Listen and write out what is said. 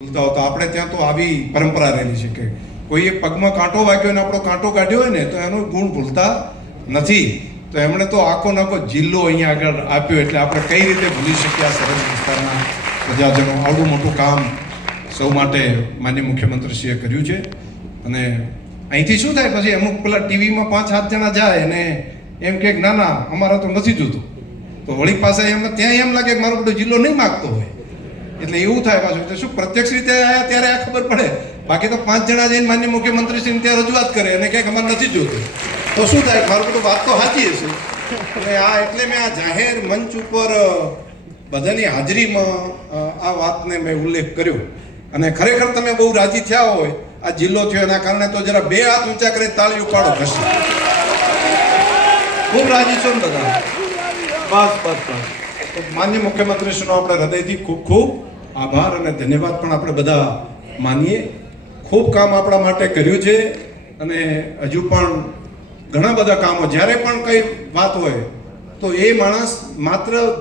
બોલતા તો આપણે ત્યાં તો આવી પરંપરા રહેલી છે કે કોઈએ પગમાં કાંટો વાગ્યો અને આપણો કાંટો કાઢ્યો હોય ને, તો એનો ગુણ ભૂલતા નથી. તો એમણે તો આખો નાખો જિલ્લો અહીંયા આગળ આપ્યો એટલે આપણે કઈ રીતે ભૂલી શક્યા સરહદ વિસ્તારના પ્રજાજનો? આવડું મોટું કામ સૌ માટે માન્ય મુખ્યમંત્રીશ્રીએ કર્યું છે. અને અહીંથી શું થાય? પછી અમુક પેલા ટીવીમાં પાંચ સાત જણા જાય અને એમ કે ના ના, અમારા તો નથી જોતું. તો વળી પાસે એમ, ત્યાં એમ લાગે કે મારો બધો જિલ્લો નહીં માગતો હોય. એટલે એવું થાય પાછું. એટલે શું પ્રત્યક્ષ રીતે આયા ત્યારે આ ખબર પડે. બાકી તો પાંચ જણા જઈને માન્ય મુખ્યમંત્રીશ્રીને ત્યાં રજૂઆત કરે અને કંઈક અમારે નથી જોતું. તો શું થાય? મારું બધું વાત તો સાચી હશે. અને આ એટલે મેં આ જાહેર મંચ ઉપર બધાની હાજરીમાં આ વાતને મેં ઉલ્લેખ કર્યો. અને ખરેખર તમે બહુ રાજી થયા હોય, આ જિલ્લો થયો, એના કારણે તો જરા બે હાથ ઊંચા કરી તાળી ઉપાડો ખસી ખૂબ રાજી છો ને બધા? બસ બસ બસ. માન્ય મુખ્યમંત્રીશ્રીનો આપણે હૃદયથી ખૂબ ખૂબ આભાર અને ધન્યવાદ પણ આપણે બધા માનીએ. ખૂબ કામ આપણા માટે કર્યું છે અને હજુ પણ ઘણા બધા કામો, જ્યારે પણ કંઈ વાત હોય, તો એ માણસ માત્ર